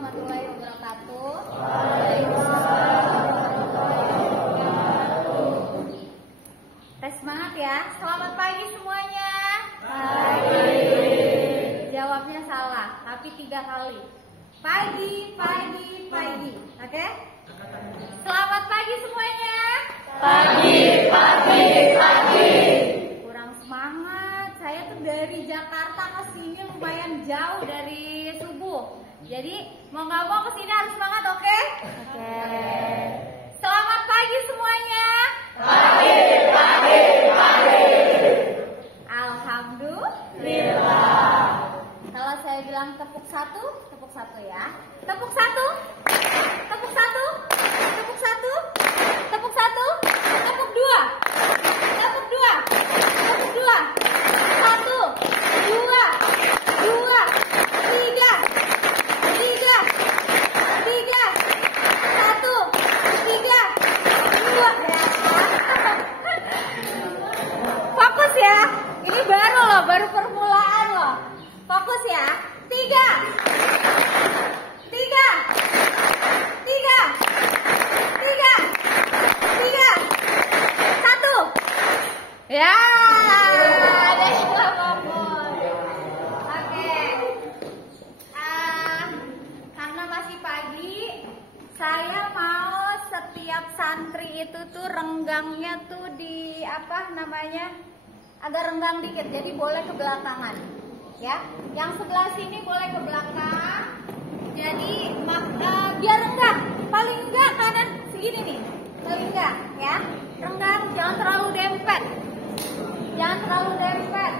warahmatullahi wabarakatuh. Tes semangat ya. Selamat pagi semuanya. Pagi. Jawabnya salah, tapi 3 kali. Pagi, pagi, pagi. Oke? Selamat pagi semuanya. Pagi, pagi, pagi. Kurang semangat. Saya tuh dari Jakarta ke sini lumayan jauh dari subuh. Jadi mau nggak mau ke sini harus semangat, oke? Oke. Selamat pagi semuanya. Pagi, pagi, pagi. Alhamdulillah. Kalau saya bilang tepuk satu ya. Tepuk satu. Tepuk satu. Tepuk satu. Tepuk satu. Tepuk dua. Tepuk dua. Tepuk dua. 1, 2, 2, 3, 3, 3, 1, 3, 2. Fokus ya. Ini baru loh, baru permulaan loh. Fokus ya. 3, 3, 3, 3, 3, 1. Ya, ada yang fokus. Oke. Karena masih pagi, saya mau setiap santri itu tuh renggangnya tuh di apa namanya? Agak renggang dikit, jadi boleh ke belakangan. Ya, yang sebelah sini boleh ke belakang. Jadi biar renggang, paling enggak kanan segini nih, paling enggak ya. Renggang, jangan terlalu dempet, jangan terlalu dempet.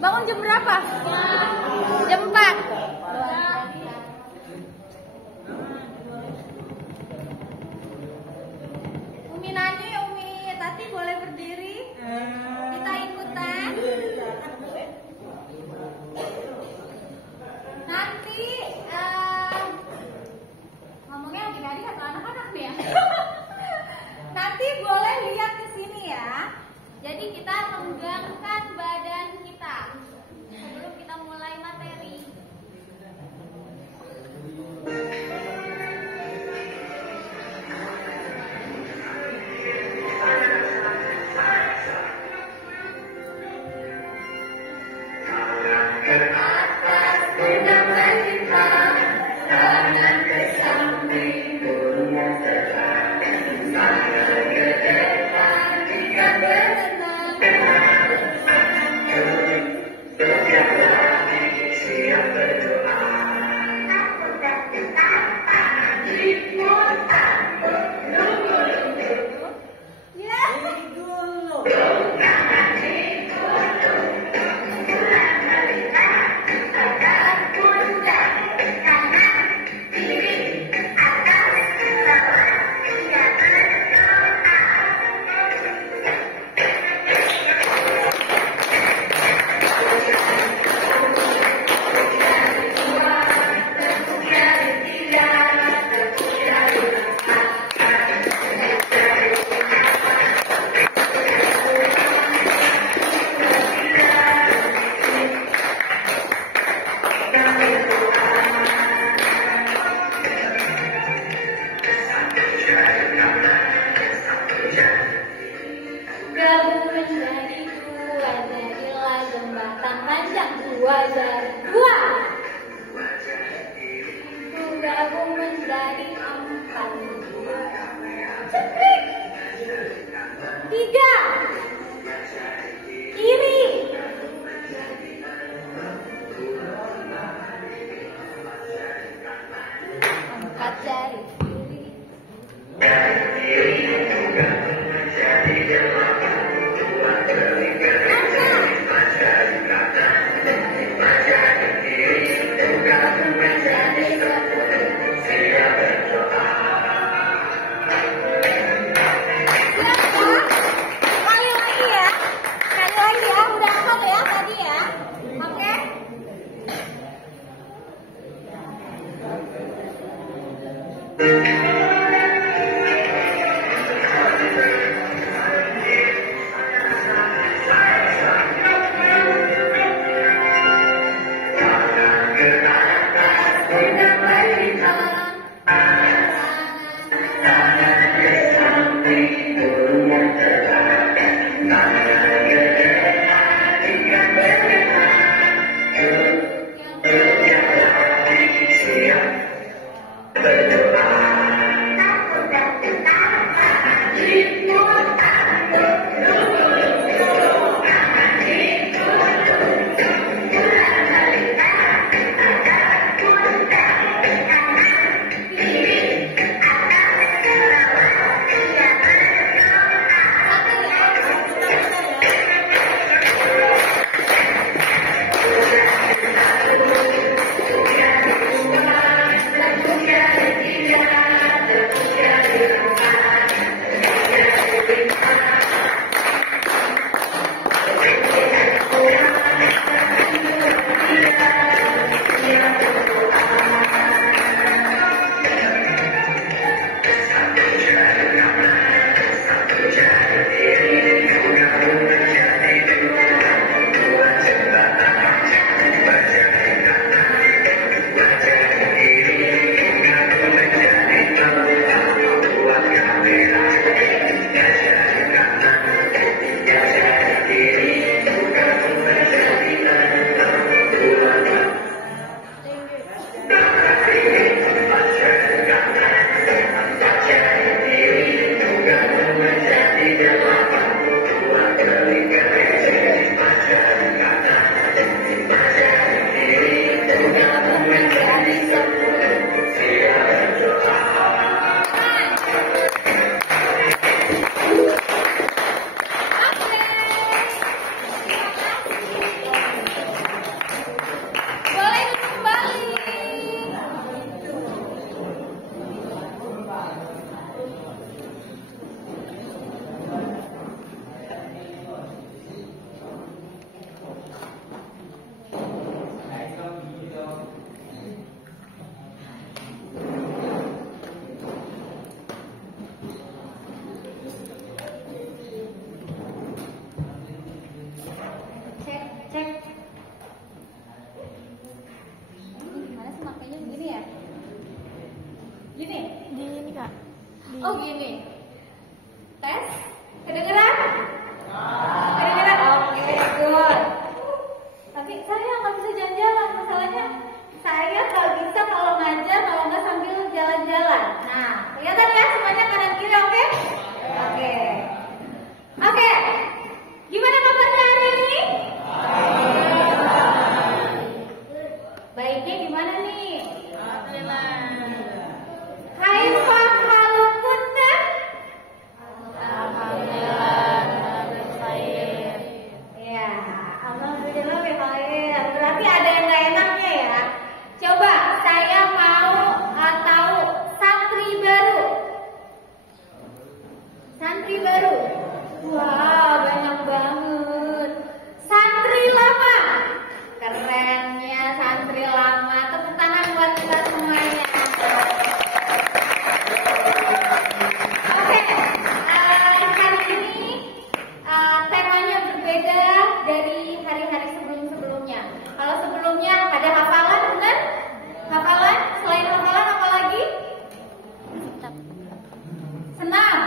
Bangun jam berapa? Jam 4. Umi Nani, Umi Tati boleh berdiri? Kita ikutan. Nanti ngomongnya adik-adik atau anak-anak nih ya? Nanti boleh lihat ke sini ya. Jadi kita renggangkan badan kita sebelum kita mulai materi. Oh gini. Tes. Kedengeran? Kedengeran? Oke, good. Tapi saya nggak bisa jalan-jalan. Masalahnya saya kalau bisa kalau ngajar, kalau nggak sambil jalan-jalan. Nah, kelihatan ya semuanya kanan kiri, oke? Oke. Oke. Gimana kabarnya hari ini? Baiknya gimana nih? Kaifa halukunna? Ya, alhamdulillah bikhair. Berarti ada yang nggak enaknya ya. Coba saya mau tahu santri baru. Santri baru. Wah, banyak banget. Santri lama. Kerennya santri lama. Tepuk tangan buat kita semuanya. Oke, hari ini temanya berbeda dari hari-hari sebelum-sebelumnya. Kalau sebelumnya ada hafalan, benar? Hafalan? Selain hafalan apa lagi? Senam.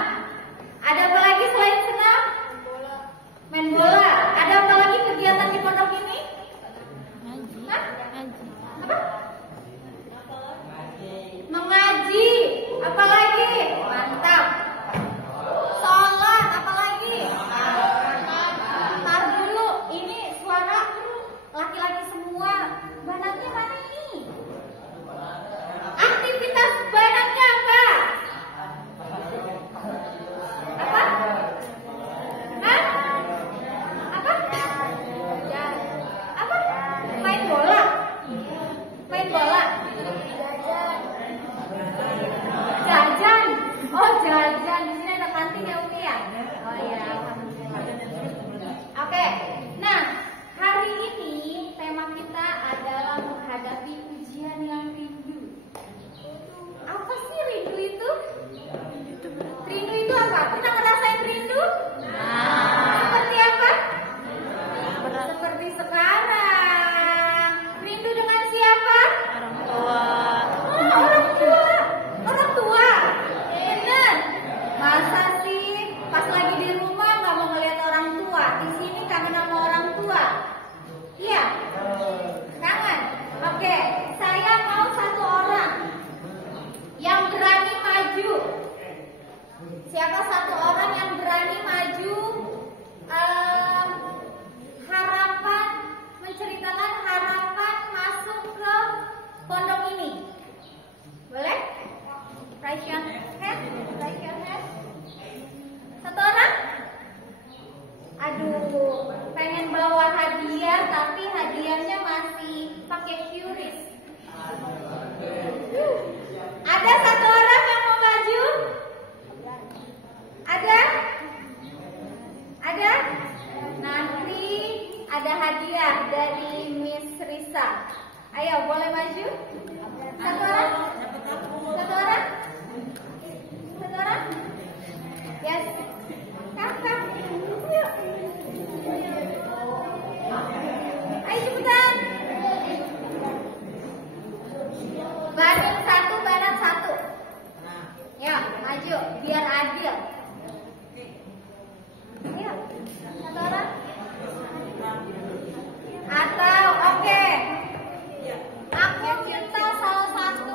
Ada apa lagi selain senam? Main bola. Ada apa lagi kegiatan di pondok ini? Hah? Apa? Mengaji. Apa lagi? Mantap. Sholat. Apa lagi? Tar dulu. Ini suara laki-laki semua. Banatnya mana ini? Aktivitas banatnya apa? Apa? Hah? Apa? Apa? Main bola? Main bola? Jajan. Oh, jajan. Di sini ada kantin ya, Umi ya? Oh iya, alhamdulillah. Oke. Nah, hari ini tema kita adalah menghadapi ujian yang rindu. Apa sih rindu itu? Rindu itu apa? Pernah ngerasain rindu? Seperti apa? Seperti sekarang. Rindu dengan siapa? Orang tua. Orang tua. Benar. Masa sih pas lagi di rumah nggak mau ngeliat orang tua? Di sini kangen sama orang tua. Iya. Kangen. Oke. Saya mau satu orang yang berani maju. Siapa satu orang yang berani maju? Harapan, menceritakan harapan masuk ke pondok ini. Boleh? Raise your hand. Raise your hand. Satu orang? Aduh, pengen bawa hadiah tapi hadiahnya masih pakai QRIS. Ada satu orang yang mau maju? Ada? Ada? Nanti ada hadiah dari Miss Risa. Ayo, boleh maju? Satu orang? Satu orang? Satu orang? Yes. Kakak. Yuk. Ayo cepetan. Banding satu, barat satu. Ya, maju. Biar adil. Ayo. Satu orang? Atau, oke. Aku minta salah satu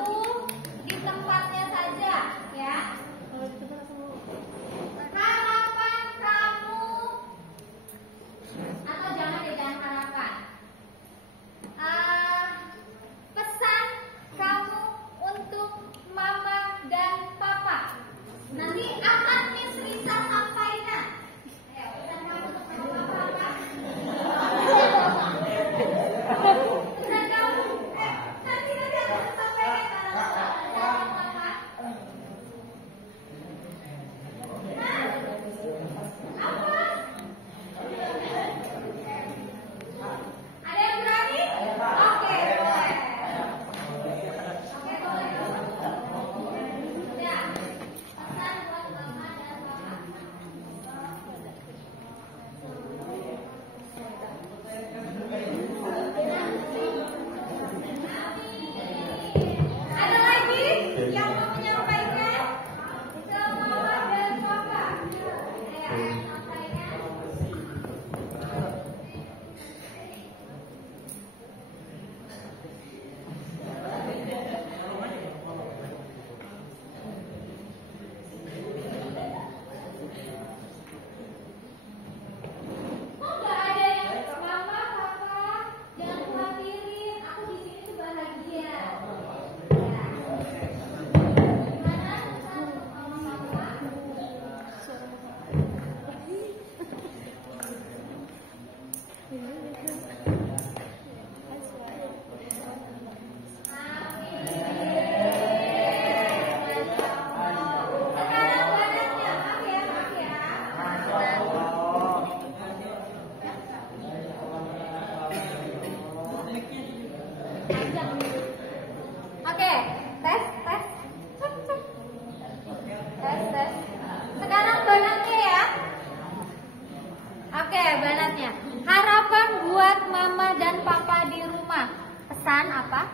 apa?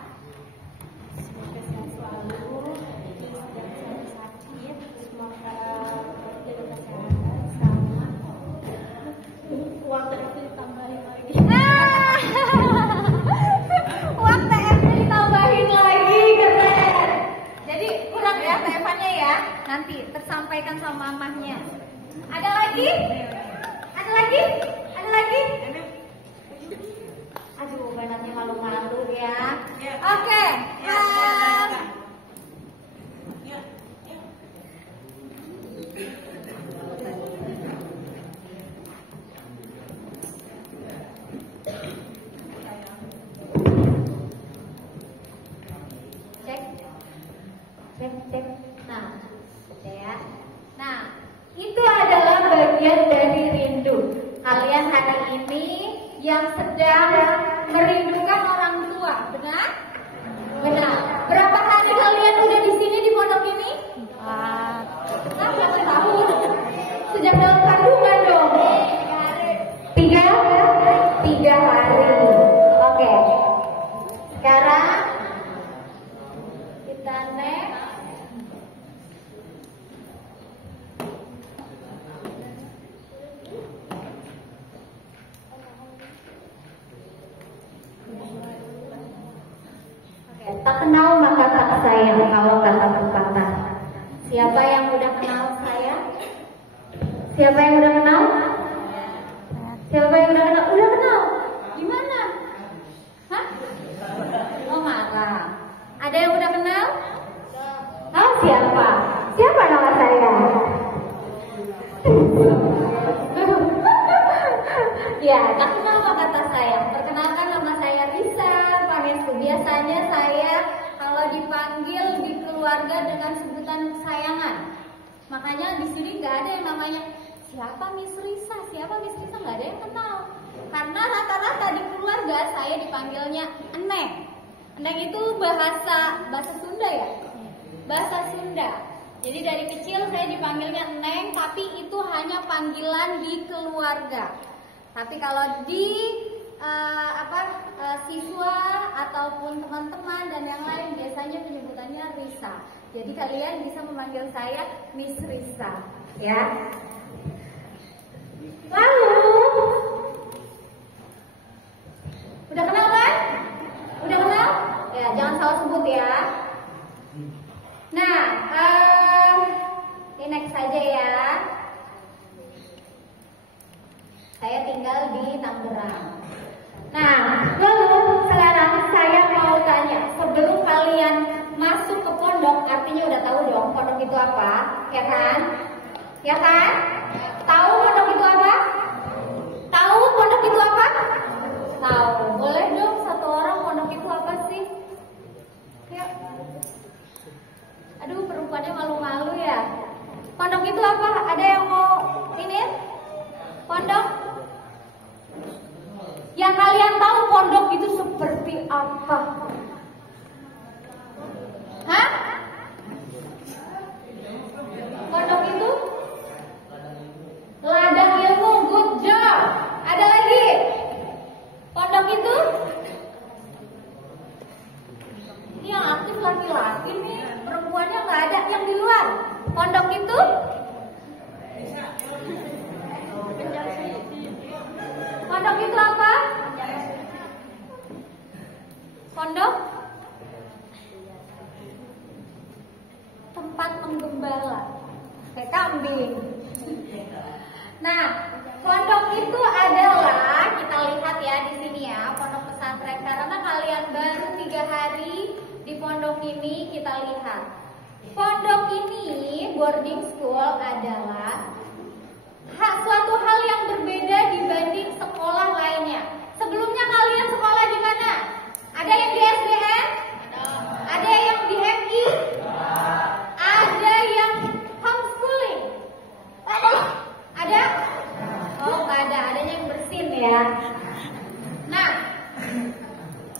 Semoga sehat selalu, jangan sampai sakit, semoga jaga kesehatan sama uang TFT ditambahin lagi. Uang TFT ditambahin lagi, keren. Jadi kurang ya TFT-nya ya, nanti tersampaikan sama mamahnya. Ada lagi? Ada lagi? Ada lagi? Aduh, banaknya malu-malu ya. Oke. Cek. Nah, ya. Nah, itu adalah bagian dari rindu. Kalian hari ini yang sedang merindukan orang tua, benar? Benar. Berapa hari kalian udah di sini di pondok ini? Berapa tahun? Sudah dalam kandungan dong. 3 hari. Oke. Sekarang kita next. Tak kenal maka tak sayang, kalau kata pepatah. Siapa yang udah kenal saya? Siapa yang udah kenal? Siapa yang udah kenal? Udah kenal? Gimana? Hah? Oh, marah. Ada yang udah kenal? Oh, siapa? Siapa nama saya? Ya, tak kenal maka tak sayang. Perkenalkan, nama saya Risa Panesku. Biasanya saya kalau dipanggil di keluarga dengan sebutan kesayangan. Makanya di sini nggak ada yang namanya siapa Miss Risa, siapa Miss Risa, nggak ada yang kenal. Karena rata-rata di keluarga saya dipanggilnya Eneng. Eneng itu bahasa Sunda ya, bahasa Sunda. Jadi dari kecil saya dipanggilnya Eneng, tapi itu hanya panggilan di keluarga. Tapi kalau di siswa ataupun teman-teman dan yang lain biasanya penyebutannya Risa. Jadi kalian bisa memanggil saya Miss Risa, ya. Lalu, udah kenal kan? Udah kenal? Ya, jangan salah sebut ya. Nah, ini next saja ya. Saya tinggal di Tangerang. Nah, lalu sekarang saya mau tanya, sebelum kalian masuk ke pondok, artinya udah tahu dong pondok itu apa, ya kan? Ya kan? Tahu pondok itu apa? Tahu pondok itu apa? Tahu. Boleh dong satu orang pondok itu apa sih? Yuk. Aduh, perempuannya malu-malu ya. Pondok itu apa? Ada yang mau ini? Pondok? Yang kalian tahu pondok itu seperti apa? Hah? Pondok itu? Ladang ilmu, good job. Ada lagi? Pondok itu? Ini yang aktif laki-laki nih, perempuannya nggak ada. Yang di luar? Pondok itu? Pondok itu apa? Pondok? Tempat menggembala. Kayak kambing. Nah, pondok itu adalah, kita lihat ya di sini ya, pondok pesantren. Karena kalian baru 3 hari di pondok ini, kita lihat. Pondok ini, boarding school adalah suatu hal yang berbeda dibanding sekolah lainnya. Sebelumnya kalian sekolah di mana? Ada yang di SDN? Ada yang di MI? Ada yang homeschooling? Ada? Oh, nggak ada. Adanya yang bersin ya. Nah,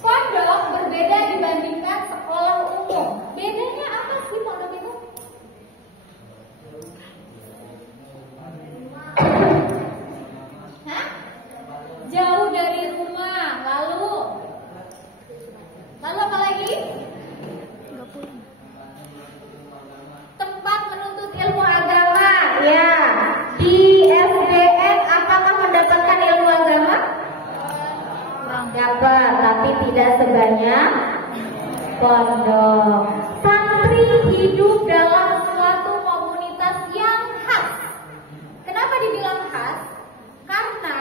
pondok berbeda dibandingkan sekolah umum. Bedanya apa sih pondok itu? Jauh dari rumah, lalu pondok. Santri hidup dalam suatu komunitas yang khas. Kenapa dibilang khas? Karena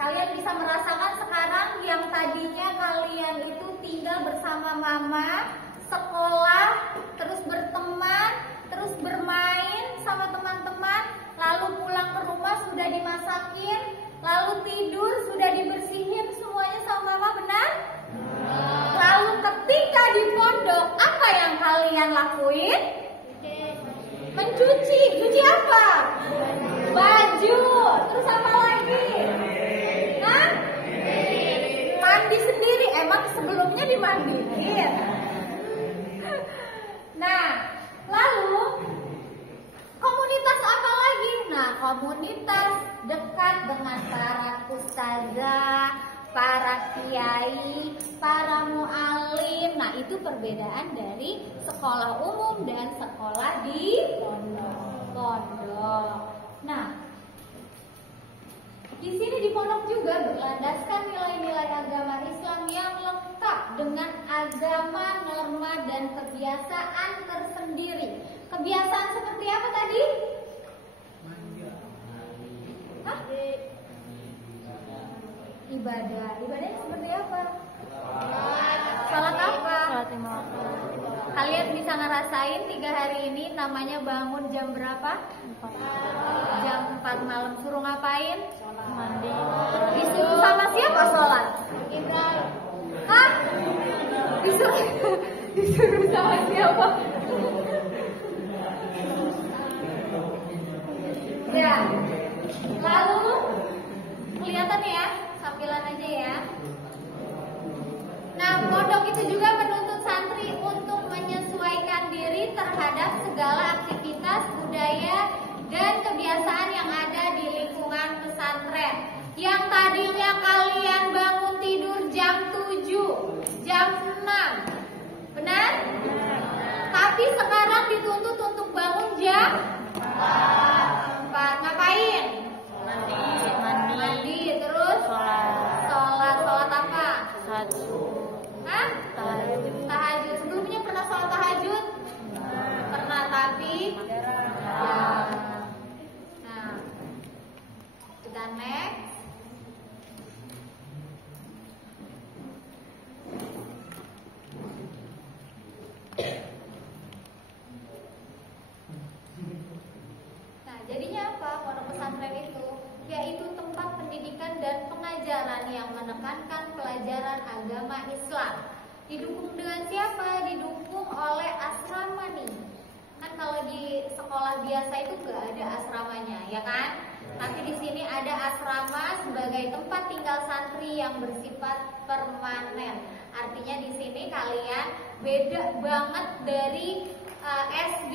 kalian bisa merasakan sekarang yang tadinya kalian itu tinggal bersama mama, sekolah, terus berteman, terus bermain sama teman-teman, lalu pulang ke rumah sudah dimasakin, lalu tidur sudah dibersihin semuanya sama mama, benar? Lalu ketika di pondok, apa yang kalian lakuin? Mencuci. Cuci apa? Baju. Terus apa lagi? Hah? Mandi sendiri. Emang sebelumnya dimandiin? Nah, lalu komunitas apa lagi? Nah, komunitas dekat dengan para ustazah, para kiai, para mu'alim. Nah, itu perbedaan dari sekolah umum dan sekolah di pondok. Nah, di sini di pondok juga berlandaskan nilai-nilai agama Islam yang lengkap dengan agama, norma, dan kebiasaan tersendiri. Kebiasaan seperti apa tadi? Hah? Ibadah. Ibadahnya seperti apa? Salat apa? Salat lima waktu. Kalian bisa ngerasain 3 hari ini namanya bangun jam berapa? 4. Jam 4 malam. Suruh ngapain? Mandi. Disuruh sama siapa sholat? Hah? Disuruh sama siapa? Ya. Lalu kelihatan ya, sampilan aja ya. Nah, pondok itu juga menuntut santri untuk menyesuaikan diri terhadap segala aktivitas budaya dan kebiasaan yang ada di lingkungan pesantren. Yang tadinya kalian bangun tidur jam 7, jam 6, benar? Tapi sekarang dituntut untuk bangun jam 4. Ngapain? Mandi, terus sholat apa? Hah? Tahajud. Sebelumnya pernah sholat tahajud? Pernah, tapi nah, kita next. Nah, jadinya apa? Pondok pesantren itu yaitu tempat pendidikan dan pengajaran yang menekankan pelajaran agama Islam. Didukung dengan siapa? Didukung oleh asrama nih. Kan kalau di sekolah biasa itu gak ada asramanya, ya kan? Tapi di sini ada asrama sebagai tempat tinggal santri yang bersifat permanen. Artinya di sini kalian beda banget dari SD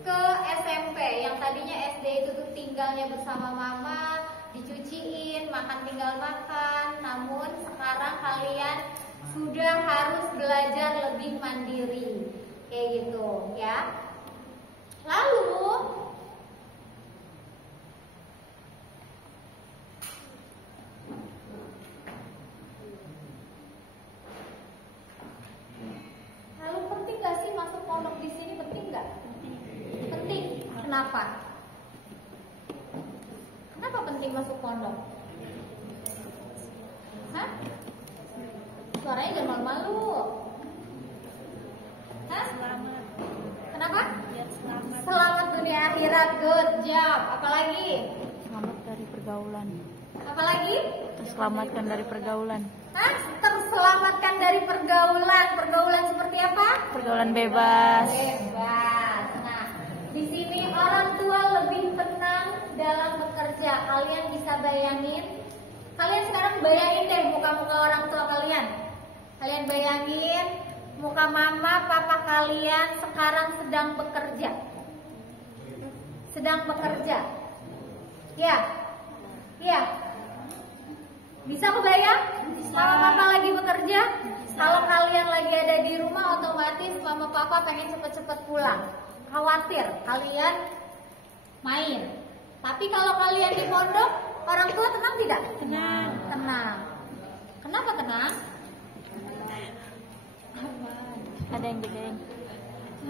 ke SMP. Yang tadinya SD itu tuh tinggalnya bersama mama, dicuciin, makan tinggal makan. Namun sekarang kalian sudah harus belajar lebih mandiri, kayak gitu ya. Lalu penting gak sih masuk pondok di sini? Penting gak? Penting. Kenapa? Kenapa penting masuk pondok? Hah? Suaranya jangan malu-malu. Hah? Selamat. Kenapa? Biar selamat. Selamat dunia akhirat. Good job. Apalagi? Selamat dari pergaulan. Apalagi? Terselamatkan dari pergaulan. Hah? Terselamatkan dari pergaulan. Pergaulan seperti apa? Pergaulan bebas. Bebas. Nah, di sini orang tua lebih tenang dalam bekerja. Kalian bisa bayangin? Kalian sekarang bayangin deh muka-muka orang tua kalian. Kalian bayangin muka mama, papa kalian sekarang sedang bekerja. Sedang bekerja. Ya. Ya. Bisa kebayang? Mama papa lagi bekerja? Kalau kalian lagi ada di rumah, otomatis mama papa pengen cepet-cepet pulang. Khawatir kalian main. Tapi kalau kalian di pondok, orang tua tenang tidak? Tenang. Tenang. Kenapa tenang? Ada yang jagain.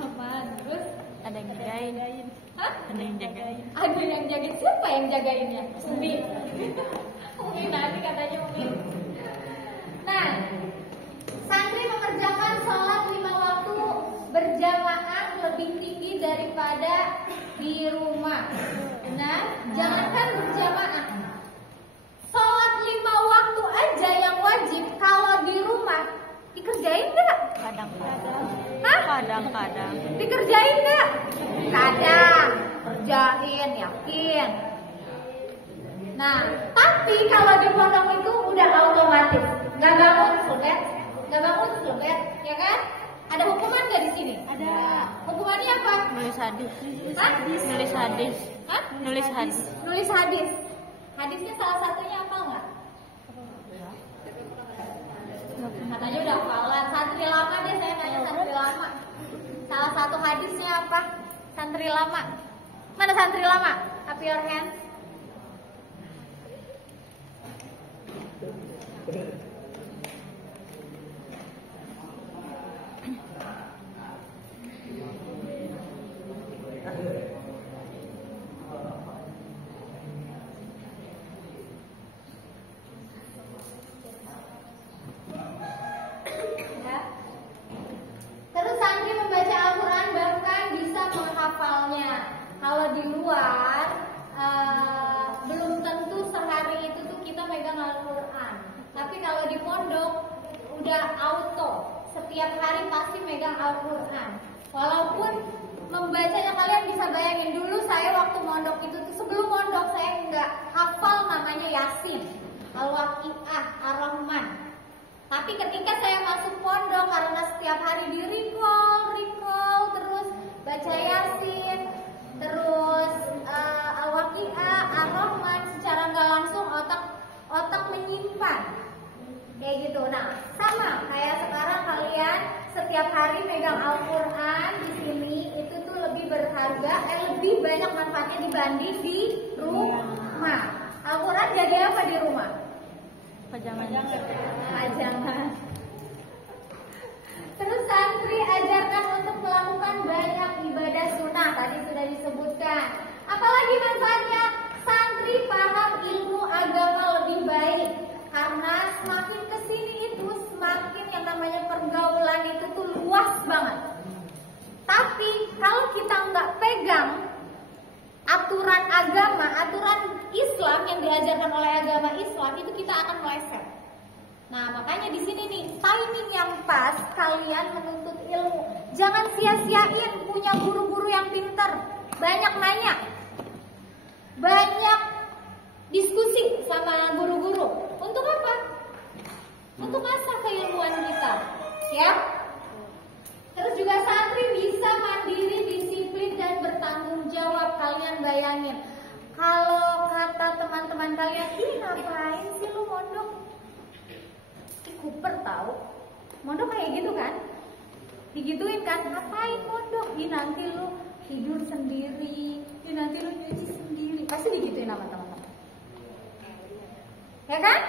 Aman. Terus Ada yang jagain. hah? Ada yang jagain. Ada yang jagain. Siapa yang jagainnya? Umi. Umi nanti katanya Umi. Nah, santri mengerjakan sholat 5 waktu berjamaah lebih tinggi daripada di rumah. Nah, jangankan berjamaah, sholat 5 waktu aja yang wajib kalau di rumah dikerjain nggak? Kadang-kadang. Hah? Kadang-kadang. Dikerjain nggak? Kadang, kerjain, yakin. Nah, tapi kalau di pondok itu udah otomatis. Gak bangun sulit, ya kan? Ada hukuman nggak di sini? Ada. Hukumannya apa? Nulis hadis. Hah? Nulis hadis. Hah? Nulis hadis. Nulis hadis. Hadisnya salah satunya apa nggak? Katanya udah hafalan. Santri lama deh, saya tanya santri lama. Salah satu hadisnya apa? Santri lama. Mana santri lama? Up your hand. Ya. Terus santri membaca Al-Quran bahkan bisa menghafalnya. Kalau di luar belum tentu sehari itu tuh kita megang Al-Quran. Tapi kalau di pondok udah auto, setiap hari pasti megang Al-Quran. Walaupun membacanya kalian bisa bayangin dulu saya waktu mondok itu tuh sebelum mondok saya nggak hafal namanya Yasin, Al-Waqiah, Ar-Rahman. Tapi ketika saya masuk pondok karena setiap hari di recall terus baca Yasin, terus Al-Waqiah, Ar-Rahman, secara nggak langsung otak menyimpan kayak gitu. Nah, sama kayak sekarang kalian setiap hari megang Al-Quran di sini itu tuh lebih berharga, lebih banyak manfaatnya dibanding di rumah. Al-Quran jadi apa di rumah? Pajangan. Terus santri ajarkan untuk melakukan banyak ibadah sunnah, tadi sudah disebutkan. Apalagi manfaatnya? Santri paham ilmu agama lebih baik. Karena semakin kesini itu semakin yang namanya pergaulan itu tuh luas banget. Tapi kalau kita nggak pegang aturan agama, aturan Islam yang diajarkan oleh agama Islam, itu kita akan meleset. Nah, makanya di sini nih timing yang pas kalian menuntut ilmu. Jangan sia-siain punya guru-guru yang pintar. Banyak nanya, banyak diskusi sama guru-guru. Untuk apa? Untuk asah keilmuan kita, ya. Terus juga santri bisa mandiri, disiplin dan bertanggung jawab. Kalian bayangin, kalau kata teman-teman kalian, ih ngapain sih lu mondok? Cooper tahu, mondok kayak gitu kan? Digituin kan? Ngapain mondok? Ih nanti lu tidur sendiri, ih nanti lu nyuci sendiri. Pasti digituin sama teman-teman, ya kan?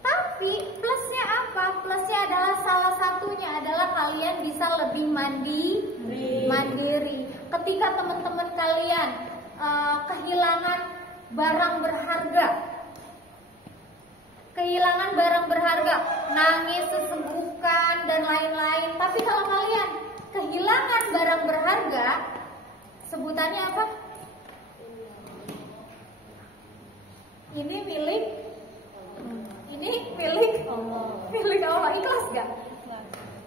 Tapi plusnya apa? Plusnya adalah salah satunya adalah kalian bisa lebih mandiri. Ketika teman-teman kalian kehilangan barang berharga, nangis, sesenggukan dan lain-lain. Tapi kalau kalian kehilangan barang berharga, sebutannya apa? Ini milik Allah. Milik Allah. Ikhlas gak?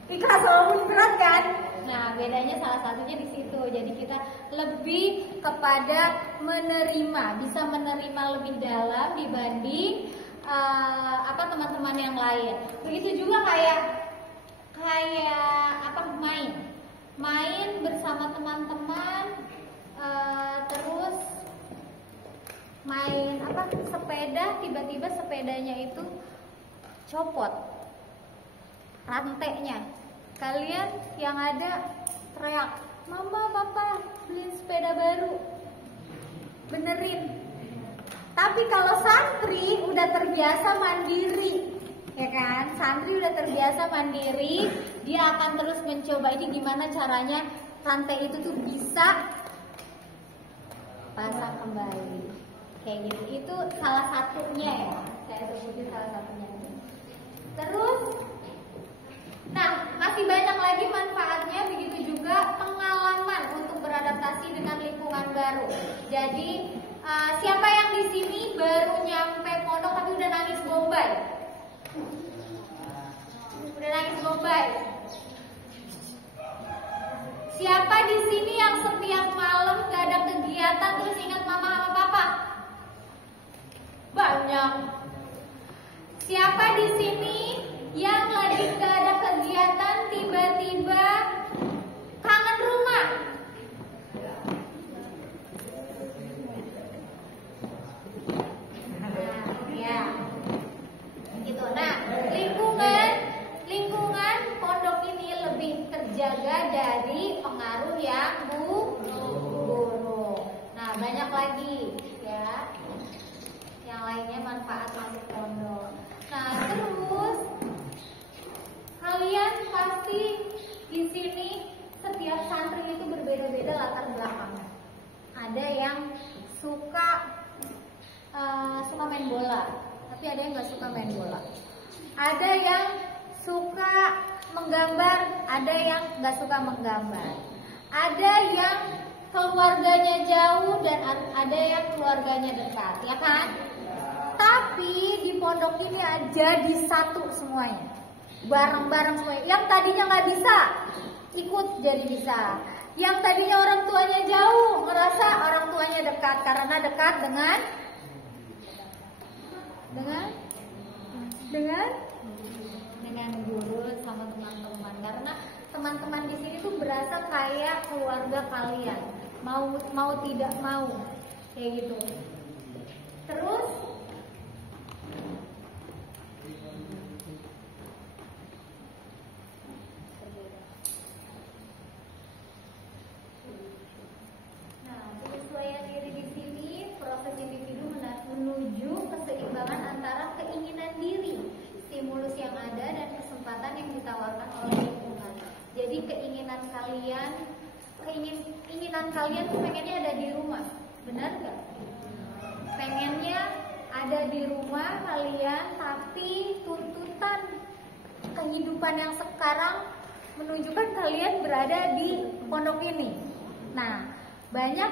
Ikhlas, walaupun berat kan? Nah, bedanya salah satunya di situ. Jadi kita lebih kepada menerima, bisa menerima lebih dalam dibanding teman-teman yang lain. Begitu juga kayak main bersama teman-teman, terus main sepeda, tiba-tiba sepedanya itu copot rantainya. Kalian yang ada teriak, "Mama, Papa, beliin sepeda baru." Benerin. Tapi kalau santri udah terbiasa mandiri, Ya kan, santri udah terbiasa mandiri, dia akan terus mencoba ini gimana caranya rantai itu tuh bisa pasang kembali. Kayak gitu, itu salah satunya ya, saya sebutin salah satunya. Terus, nah masih banyak lagi manfaatnya, begitu juga pengalaman untuk beradaptasi dengan lingkungan baru. Jadi siapa yang di sini baru nyampe pondok tapi udah nangis bombay? Udah nangis bombay. Siapa di sini yang setiap malam gak ada kegiatan terus ingat mama sama papa? Banyak. Siapa di sini yang lagi gak ada kegiatan tiba-tiba kangen rumah? Ya, gitu. Nah, lingkungan pondok ini lebih terjaga dari pengaruh yang buruk. Nah, banyak lagi ya. Yang lainnya manfaat masuk pondok. Nah, terus kalian pasti di sini setiap santri itu berbeda-beda latar belakangnya. Ada yang suka main bola, tapi ada yang nggak suka main bola. Ada yang suka menggambar, ada yang nggak suka menggambar. Ada yang keluarganya jauh dan ada yang keluarganya dekat, ya kan? Tapi di pondok ini jadi satu semuanya, bareng-bareng semuanya. Yang tadinya nggak bisa ikut jadi bisa. Yang tadinya orang tuanya jauh ngerasa orang tuanya dekat karena dekat dengan guru sama teman-teman. Karena teman-teman di sini tuh berasa kayak keluarga kalian, mau tidak mau kayak gitu. Terus penyesuaian diri di sini proses individu menuju keseimbangan antara keinginan diri, stimulus yang ada dan kesempatan yang ditawarkan oleh lingkungan. Jadi keinginan kalian tuh pengennya ada di rumah, benar nggak? Pengennya ada di rumah kalian, tapi tuntutan kehidupan yang sekarang menunjukkan kalian berada di pondok ini. Nah, banyak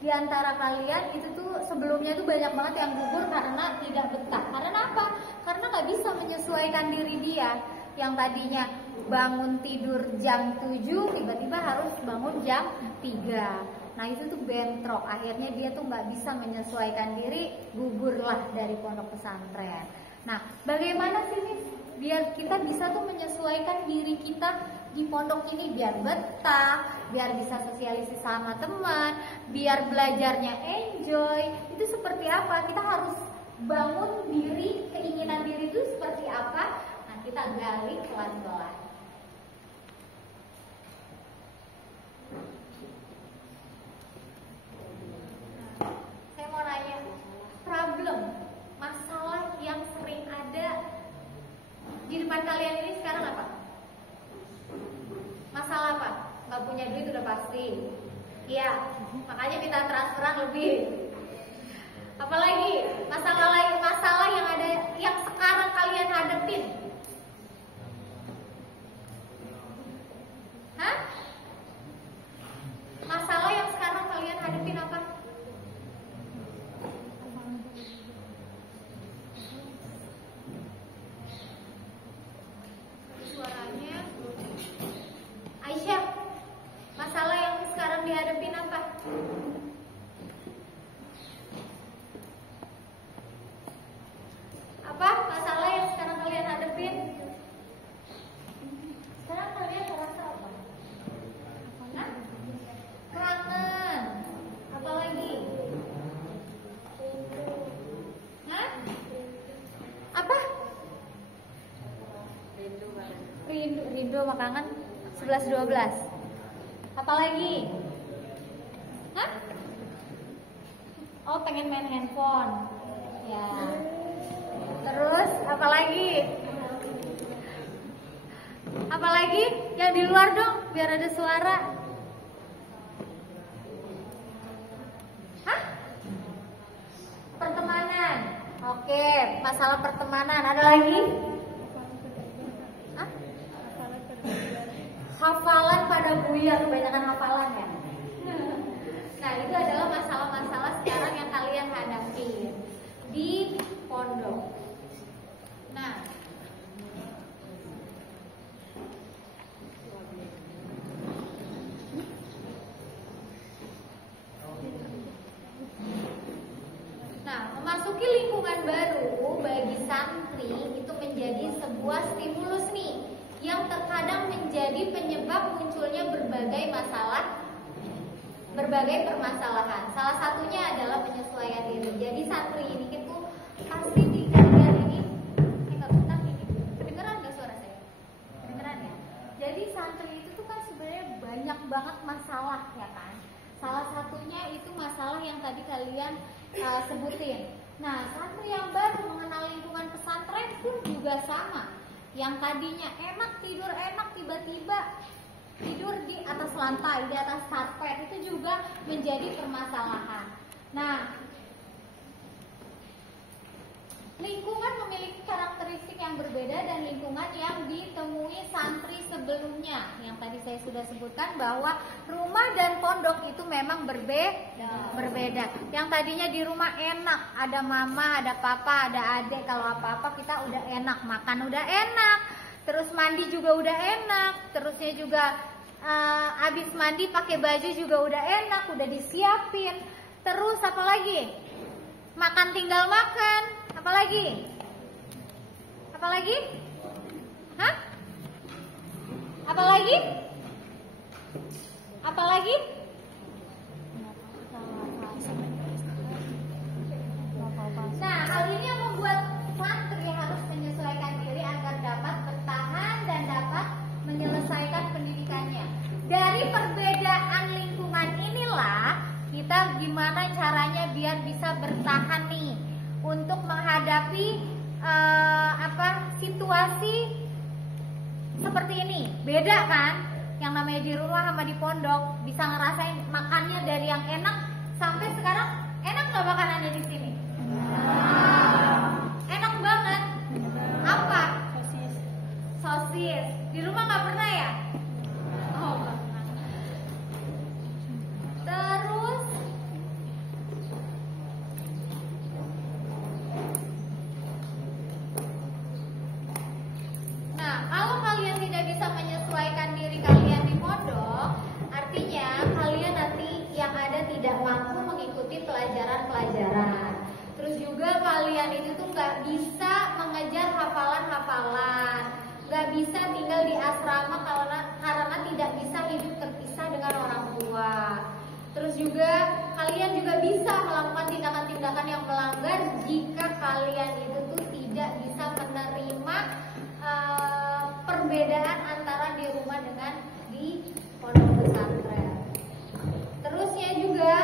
di antara kalian itu tuh sebelumnya tuh banyak banget yang gugur karena tidak betah. Karena apa? Karena nggak bisa menyesuaikan diri dia. Yang tadinya bangun tidur jam 7 tiba-tiba harus bangun jam 3. Nah itu tuh bentrok. Akhirnya dia tuh nggak bisa menyesuaikan diri, gugurlah dari pondok pesantren. Nah bagaimana sih nih biar kita bisa tuh menyesuaikan diri kita di pondok ini biar betah, biar bisa sosialisasi sama teman, biar belajarnya enjoy. Itu seperti apa? Kita harus bangun diri, keinginan diri itu seperti apa? Nah, kita gali pelan-pelan. Nah, saya mau nanya, problem, masalah yang sering ada di depan kalian ini sekarang apa? Masalah apa? Gak punya duit udah pasti. Iya, makanya kita transferan lebih. Apalagi masalah yang ada yang sekarang kalian hadepin. Hah? Masalah yang sekarang kalian hadepin apa? Suaranya Aisyah, masalah yang sekarang dihadapin apa? Apa masalah yang sekarang kalian hadapin? Sekarang kalian merasa apa? Hah? Kangen. Apa lagi? Hah? Apa? Rindu sama kangen. 11-12. Apalagi? Hah? Oh, pengen main handphone. Ya. Terus apalagi? Apalagi yang di luar dong, biar ada suara. Hah? Pertemanan. Oke, masalah pertemanan. Ada lagi? Hah? Hafalan pada buyar, kebanyakan hafalan ya. Nah, itu adalah masalah-masalah sekarang yang kalian hadapi di pondok. Nah, memasuki lingkungan baru bagi santri itu menjadi sebuah stimulus nih, yang terkadang menjadi penyebab munculnya berbagai permasalahan. Salah satunya adalah penyesuaian diri. Jadi santri ini itu pasti di kalian ini nggak betah ini. Kedengeran nggak suara saya? Kedengeran ya? Jadi santri itu tuh kan sebenarnya banyak banget masalah ya kan. Salah satunya itu masalah yang tadi kalian sebutin. Nah, santri yang baru mengenal lingkungan pesantren pun juga sama. Yang tadinya enak, tidur enak, tiba-tiba tidur di atas lantai, di atas karpet, itu juga menjadi permasalahan. Nah, lingkungan memiliki karakteristik yang berbeda dan lingkungan yang ditemui santri sebelumnya. Yang tadi saya sudah sebutkan bahwa rumah dan pondok itu memang berbeda. Yang tadinya di rumah enak, ada mama, ada papa, ada adik, kalau apa-apa kita udah enak, makan udah enak, terus mandi juga udah enak, terusnya juga habis mandi pakai baju juga udah enak, udah disiapin. Terus apa lagi? Makan tinggal makan. Apalagi? Apalagi? Hah? Apalagi? Apalagi? Nah, hal ini yang membuat santri harus menyesuaikan diri agar dapat bertahan dan dapat menyelesaikan pendidikannya. Dari perbedaan lingkungan inilah kita gimana caranya biar bisa bertahan nih untuk menghadapi situasi seperti ini. Beda kan? Yang namanya di rumah sama di pondok, bisa ngerasain makannya dari yang enak sampai sekarang enak nggak makanannya di sini? Enak banget. Apa? Sosis. Di rumah nggak pernah ya? Oh, pernah. Terus kalau kalian tidak bisa menyesuaikan diri kalian di pondok, artinya kalian nanti yang ada tidak mampu mengikuti pelajaran-pelajaran. Terus juga kalian itu tuh nggak bisa mengejar hafalan-hafalan, nggak bisa tinggal di asrama karena tidak bisa hidup terpisah dengan orang tua. Terus juga kalian juga bisa melakukan tindakan-tindakan yang melanggar jika kalian itu tuh tidak bisa menerima perbedaan antara di rumah dengan di pondok pesantren. Terusnya juga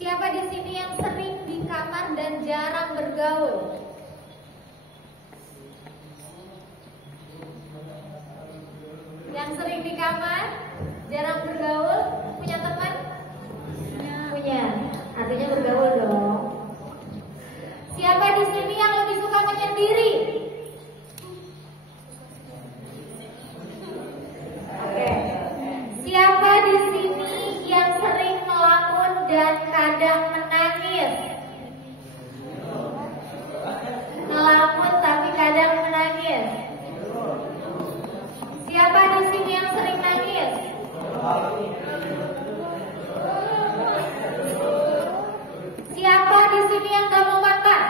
siapa di sini yang sering di kamar dan jarang bergaul? Yang sering di kamar, jarang bergaul, punya teman? Punya, artinya bergaul dong. Siapa di sini yang lebih suka menyendiri? Oke. Siapa di sini yang sering melamun dan kadang menangis? Melamun tapi kadang menangis. Siapa di sini yang sering nangis? Siapa di sini yang gak mau makan?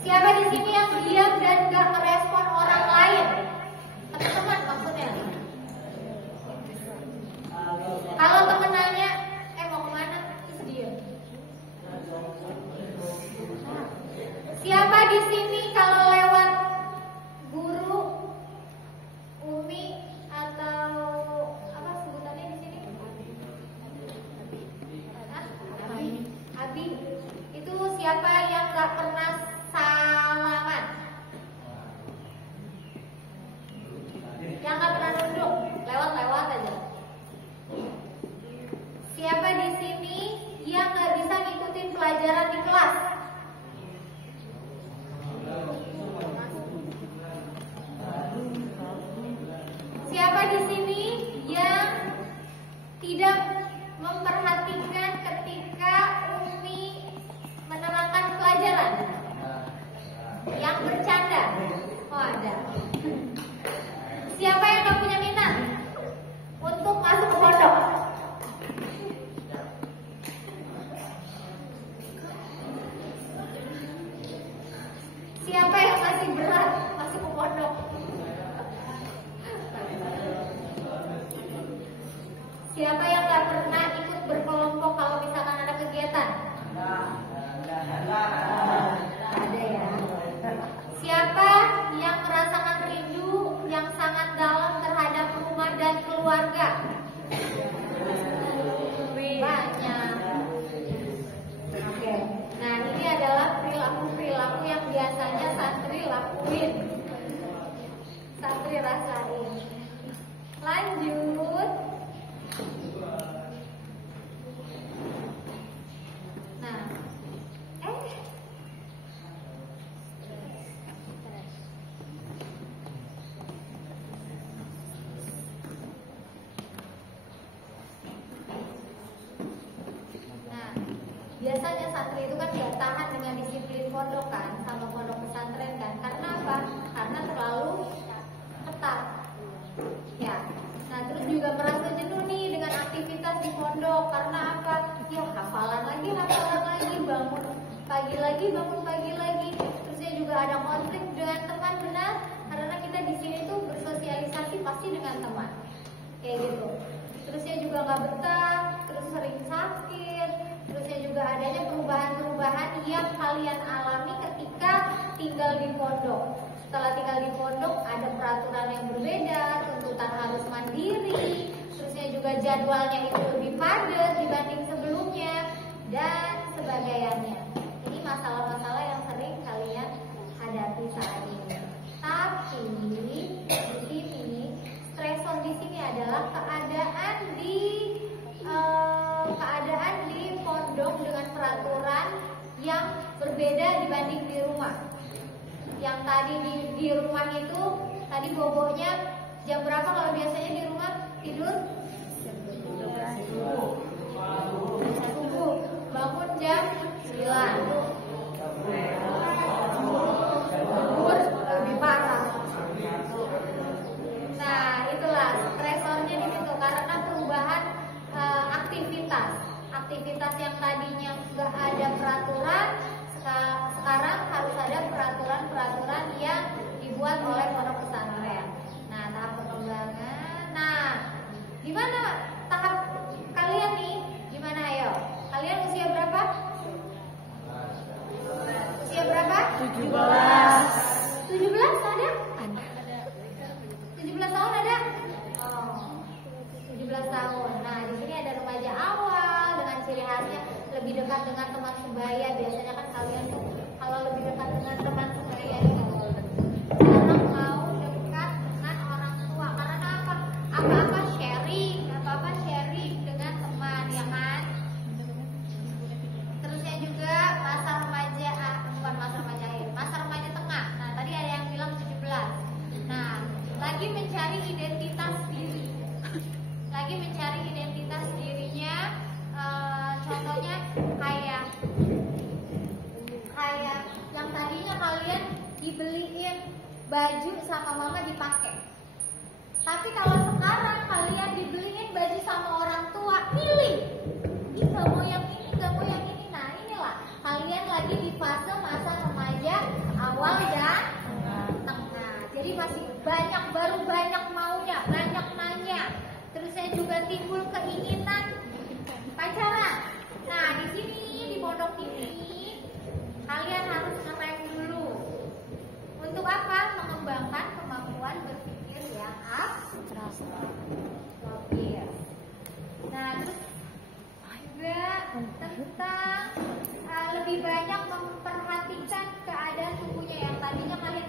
Siapa di sini yang diam dan gak merespon orang lain? Teman-teman maksudnya. di sini yang tidak memperhatikan ketika Umi menerangkan pelajaran? Yang bercanda? Oh, ada. Siapa yang gak punya minat untuk masuk ke pondok? Siapa yang masih berat masuk ke pondok? Siapa yang gak pernah ikut berkelompok kalau misalkan ada kegiatan? Ada ya. Siapa yang merasakan rindu yang sangat dalam terhadap rumah dan keluarga? Banyak. Oke. Nah, ini adalah perilaku-perilaku yang biasanya santri lakuin, santri rasain. Lanjut. Nah, biasanya santri itu kan gak tahan dengan disiplin pondok kan, sama pondok pesantren kan. Karena apa? Karena terlalu ketat. Ya. Nah, terus juga merasa jenuh nih dengan aktivitas di pondok. Karena apa? Ya, hafalan lagi, bangun pagi lagi. Terusnya juga ada konflik dengan teman, benar? Karena kita di sini tuh bersosialisasi pasti dengan teman. Kayak gitu. Terusnya juga nggak betah, terus sering sakit. Terusnya juga adanya perubahan-perubahan yang kalian alami ketika tinggal di pondok. Setelah tinggal di pondok ada peraturan yang berbeda, tuntutan harus mandiri. Terusnya juga jadwalnya itu lebih padat dibanding sebelumnya dan sebagainya. Ini masalah-masalah yang sering kalian hadapi saat ini. Tapi di sini streson di sini adalah keadaan di pondok dengan peraturan yang berbeda dibanding di rumah. Yang tadi di rumah itu tadi boboknya jam berapa kalau biasanya di rumah tidur? Subuh. Bangun jam 9. Lebih parah. Nah, itulah stresornya di situ karena perubahan aktivitas yang tadinya nggak ada peraturan, sekarang harus ada peraturan yang dibuat oleh pondok pesantren. Nah, tahap perkembangan. Nah, gimana tahap kalian nih? Gimana ayo? Kalian usia berapa? Usia berapa? 17. 17 ada? 17 tahun ada? Oh, 17 tahun. Nah, di sini ada remaja awal dengan ciri khasnya lebih dekat dengan teman sebaya. Biasanya kan kalian tuh kalau lebih dekat dengan teman sebaya itu jarang mau dekat dengan orang tua. Karena apa? Apa-apa sharing dengan teman, ya kan? Terusnya juga masa remaja, bukan masa remaja akhir, masa remaja tengah. Nah, tadi ada yang bilang 17. Nah, lagi mencari identitas dirinya. Contohnya kayak yang tadinya kalian dibeliin baju sama mama dipakai, tapi kalau sekarang kalian dibeliin baju sama orang tua, pilih. Ih, gak mau yang ini. Nah, inilah kalian lagi di fase masa remaja awal dan tengah. Jadi masih baru banyak maunya, banyak nanya. Terus saya juga timbul keinginan pacaran. Nah, di sini di pondok ini kalian harus ngerem dulu. Untuk apa? Mengembangkan kemampuan berpikir yang logis. Nah, terus juga tentang lebih banyak memperhatikan keadaan tubuhnya. Yang tadinya kalian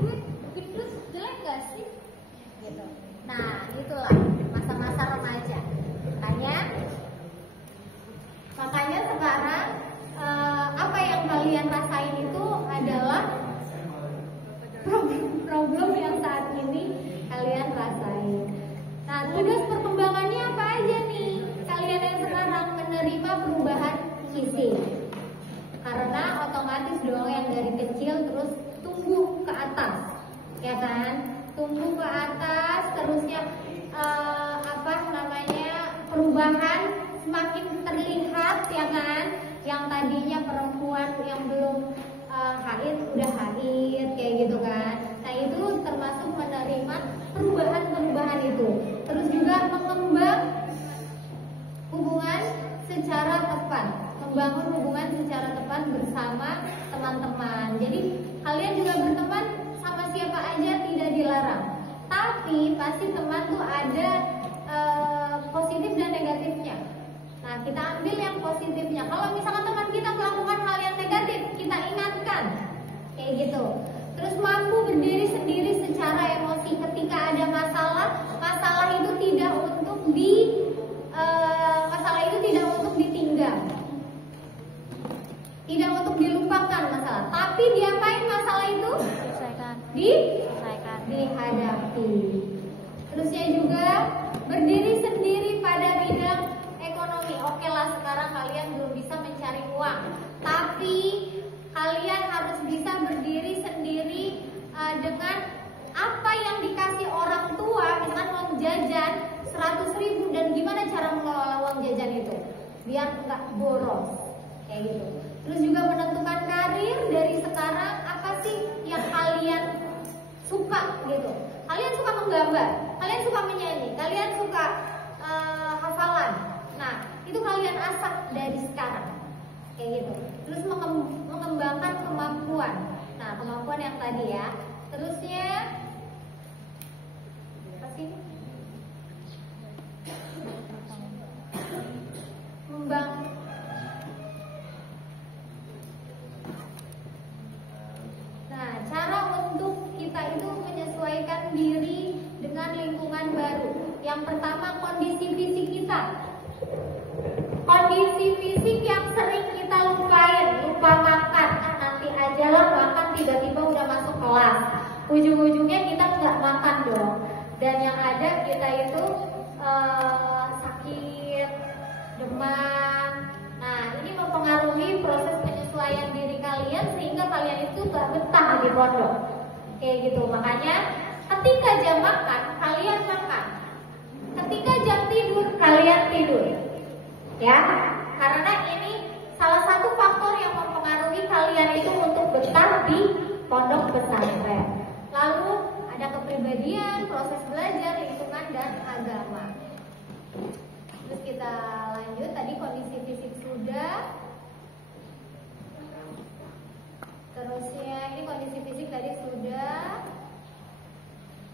gue gendut jelek gak sih? Gitu. Nah, itulah masa-masa remaja. Makanya sekarang apa yang kalian rasain itu adalah problem yang saat ini kalian rasain. tugas perkembangannya apa aja nih? Kalian yang sekarang menerima perubahan fisik. Karena otomatis dong yang dari kecil terus tumbuh ke atas, ya kan? Tumbuh ke atas, terusnya perubahan semakin terlihat, ya kan? Yang tadinya perempuan yang belum haid udah haid, kayak gitu kan? Nah itu termasuk menerima perubahan itu. Terus juga mengembang hubungan secara tepat, membangun hubungan secara tepat bersama teman-teman. Jadi kalian juga berteman sama siapa aja tidak dilarang. Tapi pasti teman tuh ada positif dan negatifnya. Nah kita ambil yang positifnya. Kalau misalkan teman kita melakukan hal yang negatif, kita ingatkan, kayak gitu. Terus mampu berdiri sendiri secara emosi ketika ada masalah itu tidak untuk ditinggal, tidak untuk dilupakan masalah, tapi diapain masalah itu? Dihadapi. Terusnya juga berdiri sendiri pada bidang ekonomi. Oke lah, sekarang kalian belum bisa mencari uang, tapi kalian harus bisa berdiri sendiri dengan apa yang dikasih orang tua. Misalkan uang jajan 100.000 dan gimana cara mengelola uang jajan itu biar nggak boros, kayak gitu. Terus juga menentukan karir dari sekarang. Apa sih yang kalian suka gitu? Kalian suka menggambar, kalian suka menyanyi, kalian suka hafalan. Nah itu kalian asah dari sekarang, kayak gitu. Terus mengembangkan kemampuan. Nah kemampuan yang tadi ya. Terusnya apa sih? Nah, cara untuk kita itu menyesuaikan diri dengan lingkungan baru. Yang pertama, kondisi fisik kita. Kondisi fisik yang sering kita lupa makan. Nanti aja lah makan, tiba-tiba udah masuk kelas. Ujung-ujungnya kita nggak makan dong. Dan yang ada kita itu sakit, demam. Nah, ini mempengaruhi proses penyesuaian diri kalian sehingga kalian itu gak betah di pondok, kayak gitu. Makanya ketika jam makan kalian makan, ketika jam tidur kalian tidur, ya. Karena ini salah satu faktor yang mempengaruhi kalian itu untuk betah di pondok pesantren. Lalu ada kepribadian, proses belajar, lingkungan, dan agama. Terus kita lanjut, tadi kondisi fisik sudah. Terusnya ini kondisi fisik tadi sudah.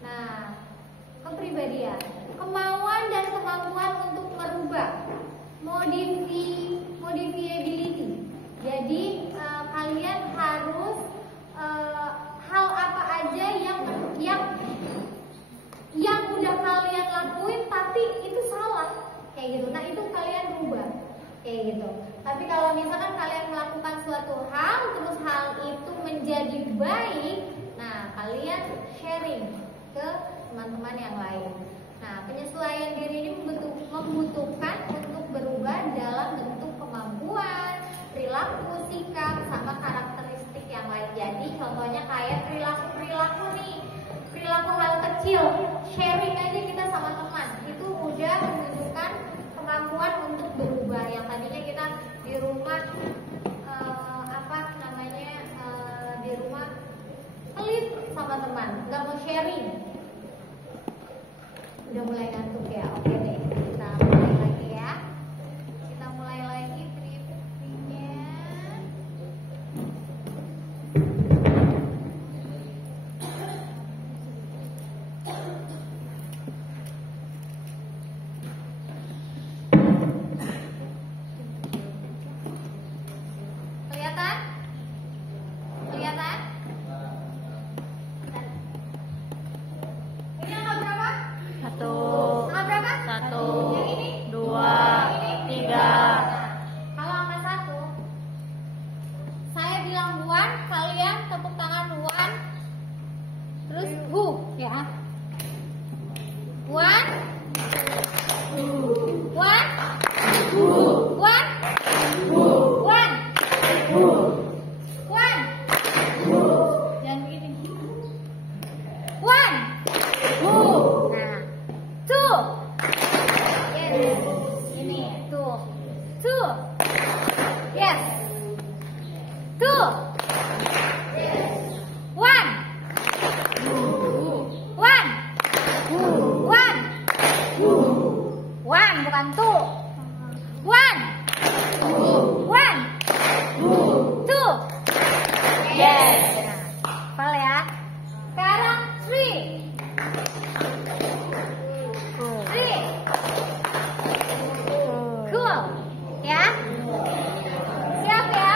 Nah, kepribadian, kemauan dan kemampuan untuk merubah, modifiability. Jadi kalian harus hal apa aja yang udah kalian lakuin tapi itu salah, kayak gitu. Nah itu kalian rubah, kayak gitu. Tapi kalau misalkan kalian melakukan suatu hal terus hal itu menjadi baik, nah kalian sharing ke teman-teman yang lain. Nah penyesuaian diri ini membutuhkan untuk berubah dalam bentuk kemampuan, perilaku, sikap, sama karakteristik yang lain. Jadi contohnya kayak perilaku nih, perilaku hal kecil, sharing aja kita sama teman, itu udah menunjukkan kemampuan untuk berubah. Yang tadinya kita di rumah di rumah pelit sama teman, nggak mau sharing, udah mulai ngantuk ya. Oke deh, kita mulai lagi ya. Kita mulai lagi briefingnya. Ini angka berapa? 1. Yes. Ini two. Two. Yes. Two. One. One. One. One bukan two. One. One. Two. Yes. Hafal ya. Sekarang three. Three. Cool. Ya. Siap ya.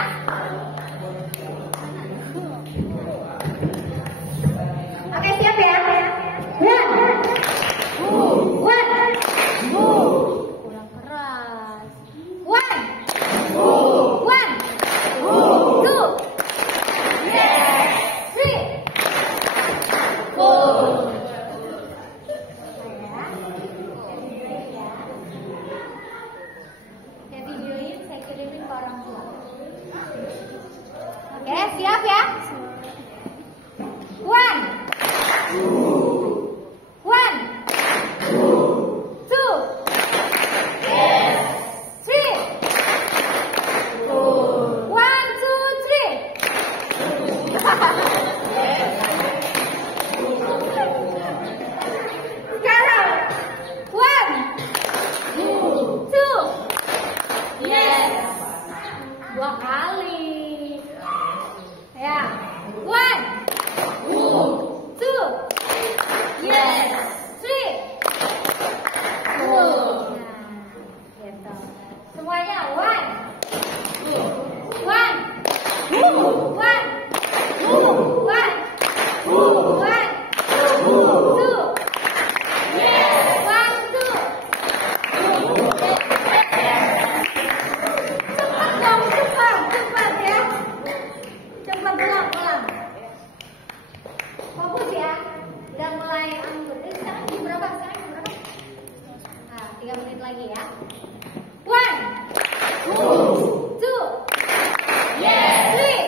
Oke, siap ya. One. One. Kurang keras. One. One. Two. Three. Four. Saya videoin, saya kirimin ke orang tua. Oke, siap ya? One. One. Two. Three. One, two, three. Sekarang. One. Two. Yes. Dua kali. Ya. One. Two. Yes. Three. Four. Nah, gitu. Semuanya one. One. One. One. One. Two. Yes. One, two. Cepat dong, cepat ya. Cepat pulang. Fokus ya. Udah mulai anggur. Sekarang jam berapa? Nah, 3 menit lagi ya. One. Two. Three.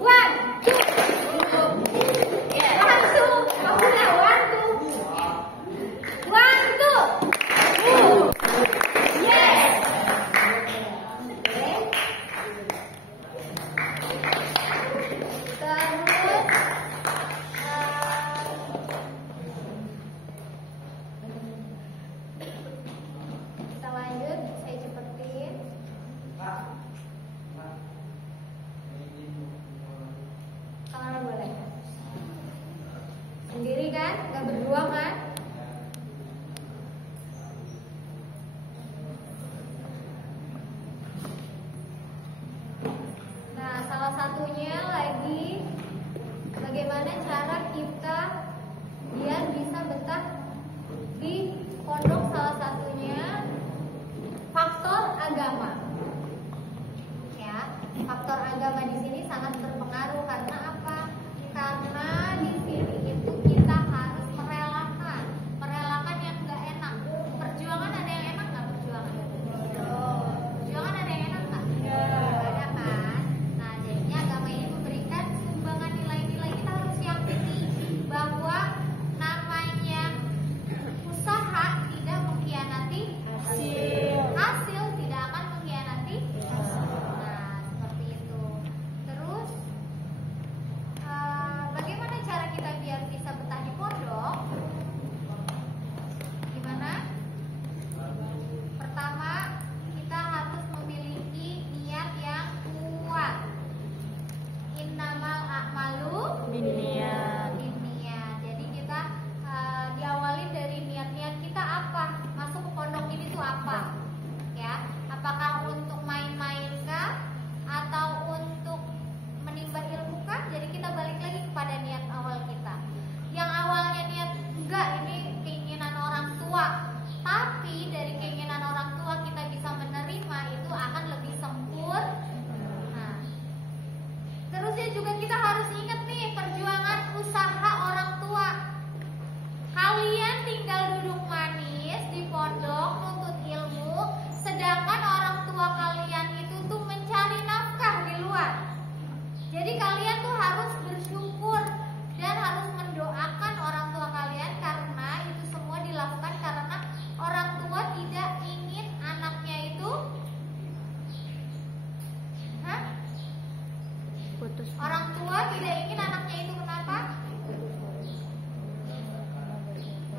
One. One, two. One, two. Yes. Terus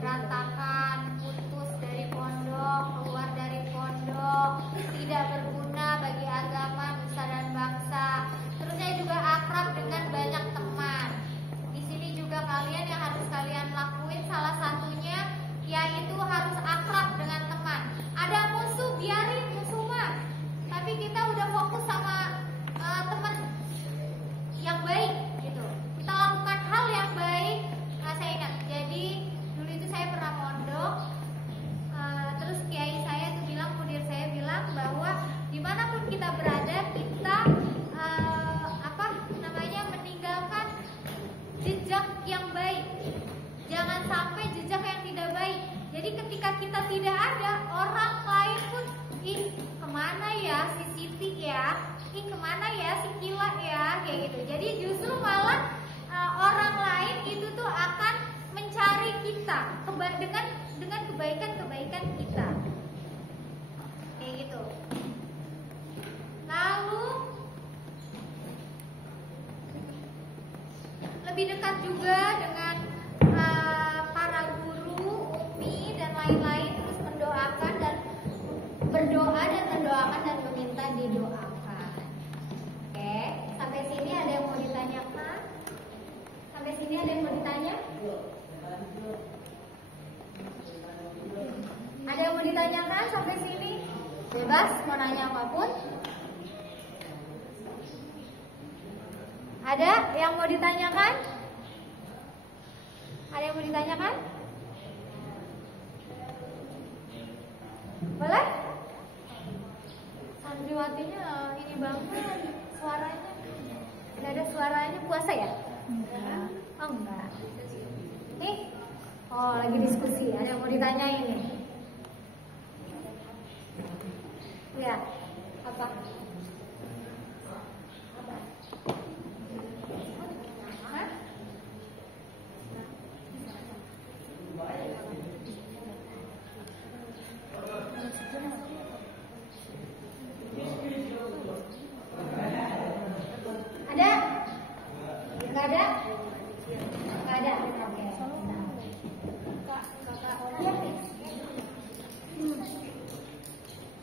berantakan, putus dari pondok, keluar dari pondok, tidak berguna bagi agama, nusa dan bangsa. Terus saya juga akrab dengan banyak teman. Di sini juga kalian yang harus kalian lakuin salah satunya yaitu harus akrab dengan teman. Ada musuh, biarin musuh mah. Tapi kita udah fokus sama teman yang baik gitu. Kita lakukan hal yang baik. Saya ingat, jadi dulu itu saya pernah mondok. Terus kiai saya tuh bilang, mudir saya bilang bahwa dimanapun kita berada, kita meninggalkan jejak yang baik. Jangan sampai jejak yang tidak baik. Jadi ketika kita tidak ada, orang lain pun, ih kemana ya si Siti ya, ih kemana ya si Kila ya, kayak gitu. Jadi justru malah orang lain itu tuh akan mencari kita dengan kebaikan-kebaikan kita, kayak gitu. Lalu lebih dekat juga dengan para guru, umi dan lain-lain, terus mendoakan dan berdoa dan mendoakan dan meminta didoakan. Oke, sampai sini ada yang mau ditanyakan? Sampai sini ada yang mau ditanya? Ada yang mau ditanyakan sampai sini? Bebas mau nanya apapun. Ada yang mau ditanyakan? Ada yang mau ditanyakan? Boleh? Santriwatinya ini banget suaranya. Tidak ada suaranya, puasa ya? Enggak. Oh enggak. Nih, oh lagi diskusi. Ada yang mau ditanyain nih? Ya, apa?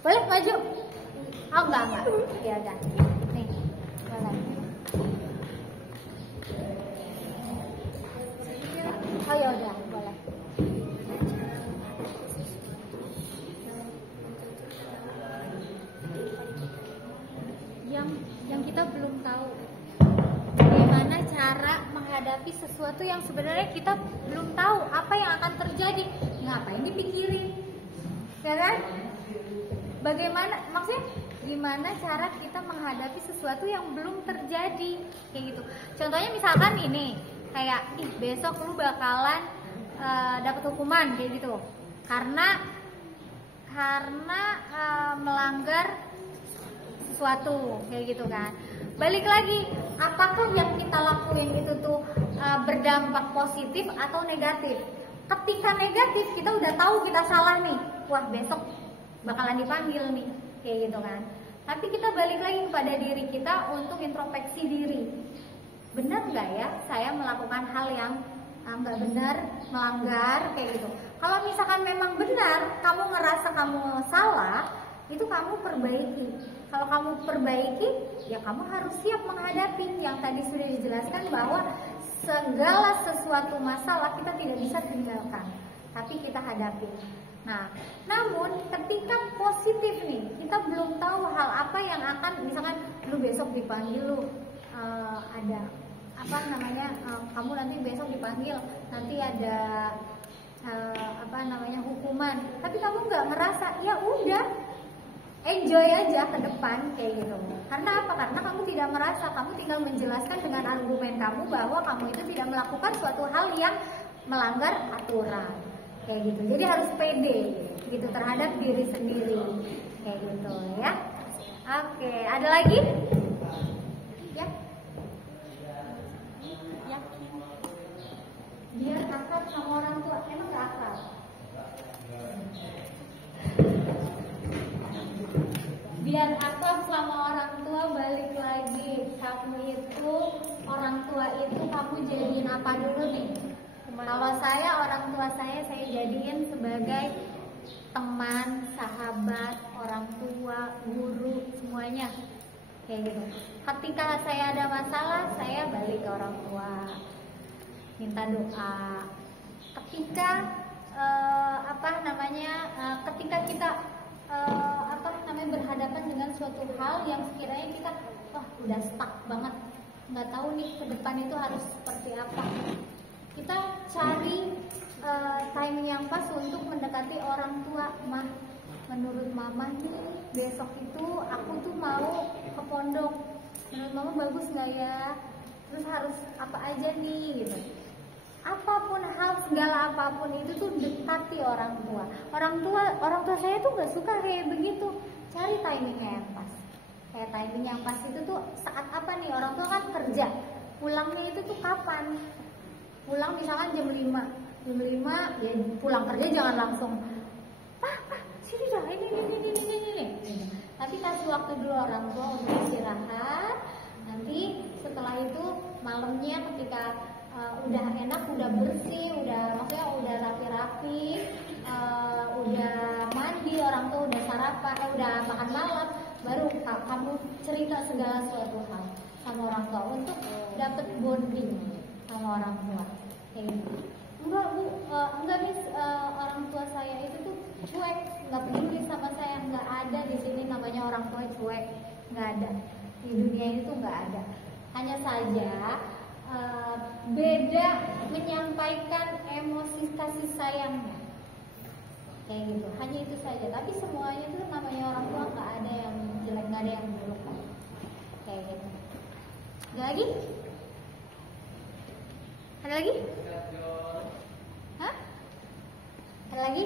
Boleh maju? Oh enggak. Ya udah. Nih, boleh. Oh ya udah, boleh. Yang kita belum tahu bagaimana cara menghadapi sesuatu yang sebenarnya kita belum tahu apa yang akan terjadi. Ngapain dipikirin? Ya kan? Bagaimana, maksudnya gimana cara kita menghadapi sesuatu yang belum terjadi, kayak gitu. Contohnya misalkan ini, kayak besok lu bakalan dapat hukuman kayak gitu, karena melanggar sesuatu kayak gitu kan. Balik lagi, apakah yang kita lakuin itu tuh berdampak positif atau negatif? Ketika negatif, kita udah tahu kita salah nih, wah besok bakalan dipanggil nih, kayak gitu kan. Tapi kita balik lagi kepada diri kita untuk introspeksi diri. Benar nggak ya saya melakukan hal yang nggak benar, melanggar, kayak gitu. Kalau misalkan memang benar, kamu ngerasa kamu salah, itu kamu perbaiki. Kalau kamu perbaiki, ya kamu harus siap menghadapi. Yang tadi sudah dijelaskan bahwa segala sesuatu masalah kita tidak bisa tinggalkan, tapi kita hadapi. Nah, namun ketika positif nih, kita belum tahu hal apa yang akan, misalkan lu besok dipanggil, lu ada apa namanya, kamu nanti besok dipanggil, nanti ada hukuman, tapi kamu nggak ngerasa, ya udah enjoy aja ke depan kayak gitu. Karena apa? Karena kamu tidak merasa, kamu tinggal menjelaskan dengan argumen kamu bahwa kamu itu tidak melakukan suatu hal yang melanggar aturan. Kayak gitu, jadi harus pede gitu terhadap diri sendiri, kayak gitu ya. Oke, ada lagi? Ya, ya. Biar akrab sama orang tua, emang gak akrab? Biar akrab sama orang tua, balik lagi, kamu itu orang tua itu kamu jadiin apa dulu nih? Kalau saya orang tua saya teman, sahabat, orang tua, guru, semuanya kayak gitu. Ketika saya ada masalah, saya balik ke orang tua, minta doa. Ketika ketika kita berhadapan dengan suatu hal yang sekiranya kita udah stuck banget, nggak tahu nih ke depan itu harus seperti apa, kita cari timing yang pas untuk mendekati orang tua. Mah, menurut mama nih besok itu aku tuh mau ke pondok, menurut mama bagus nggak ya, terus harus apa aja nih gitu. Apapun hal, segala apapun itu tuh dekati orang tua. Orang tua saya tuh nggak suka kayak begitu. Cari timingnya yang pas. Kayak timing yang pas itu tuh saat apa nih? Orang tua kan kerja, pulangnya itu tuh kapan? Pulang misalkan jam 5 ya pulang kerja jangan langsung Pak, sini dong, ini. Tapi kasih waktu dulu orang tua untuk istirahat. Nanti setelah itu malamnya ketika udah enak, udah bersih, maksudnya udah rapi-rapi, udah mandi, orang tua udah sarapan, udah makan malam, baru kamu cerita segala sesuatu hal sama orang tua untuk dapet bonding sama orang tua. Kayak gitu. Enggak Miss, orang tua saya itu tuh cuek, nggak peduli sama saya, nggak ada di sini namanya orang tua cuek, nggak ada di dunia itu, nggak ada. Hanya saja beda menyampaikan emosi kasih sayangnya, kayak gitu. Hanya itu saja. Tapi semuanya itu namanya orang tua, nggak ada yang jelek, nggak ada yang buruk, kayak gitu. Ada lagi? Ada lagi? Hah? Ada lagi?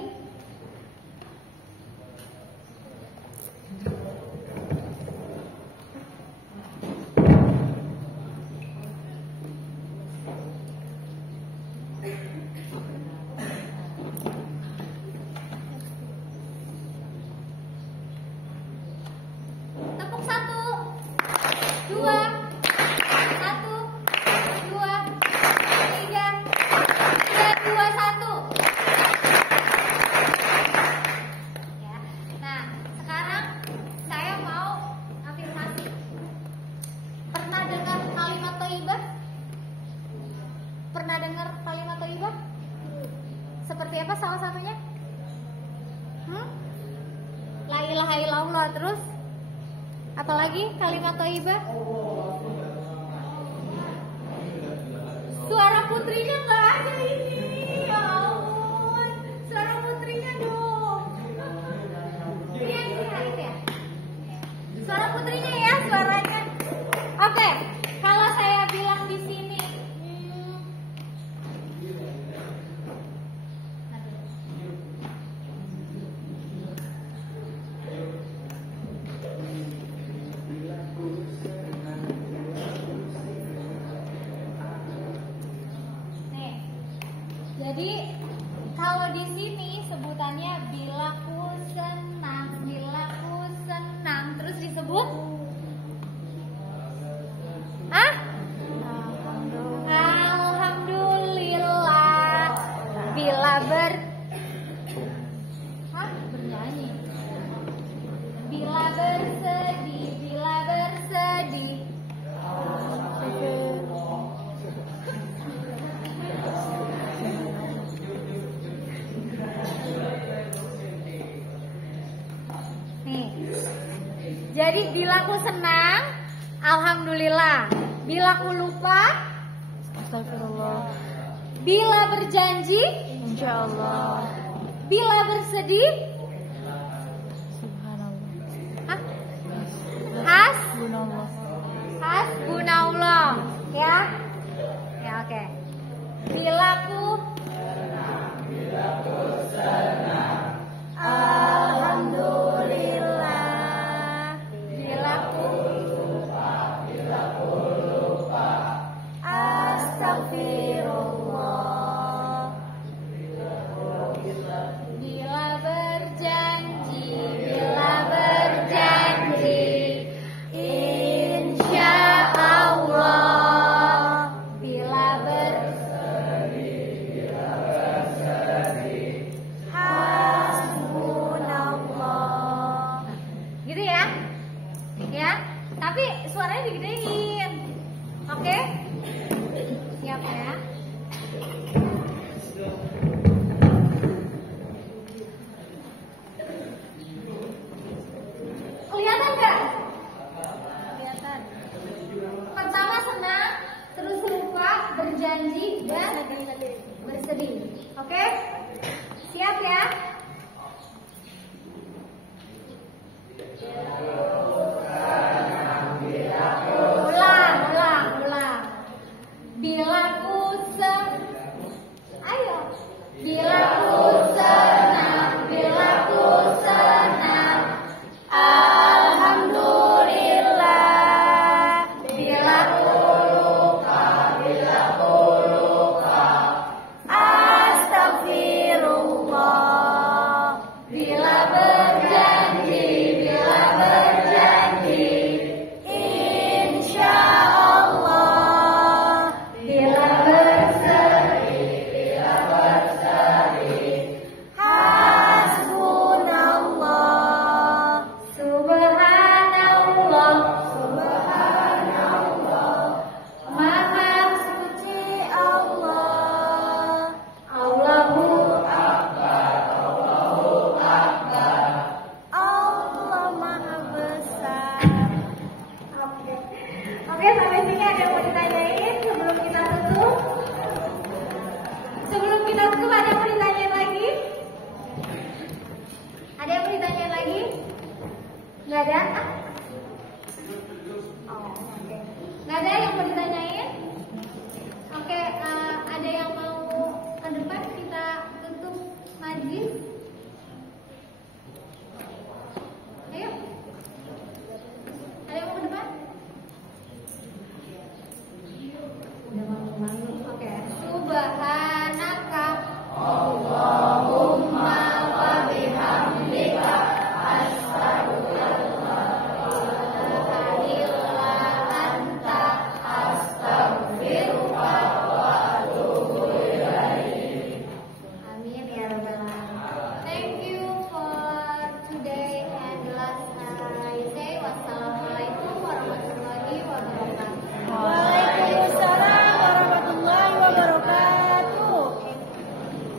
Tepuk 1, 2, 1, 2, 3, 2, 1. Ya. Nah, sekarang saya mau afirmasi. Pernah dengar kalimat thayyibah? Pernah dengar kalimat thayyibah? Seperti apa salah satunya? La ilaha illallah, terus apalagi kalimat thayyibah? Suara putrinya nggak ada ini, ya ampun. Suara putrinya dong. Iya ya. Suara putrinya ya, suaranya. Oke, kalau saya bilang di sini, jadi kalau di sini sebutannya bilaku senang, terus disebut alhamdulillah. Bernyanyi. Bila bersedih. Nih. Jadi bila aku senang, alhamdulillah. Bila aku lupa, Astagfirullah. Bila berjanji, Insyaallah. Bila bersedih, Subhanallah. Hasbunallah. Ya. Ya, oke. Bila aku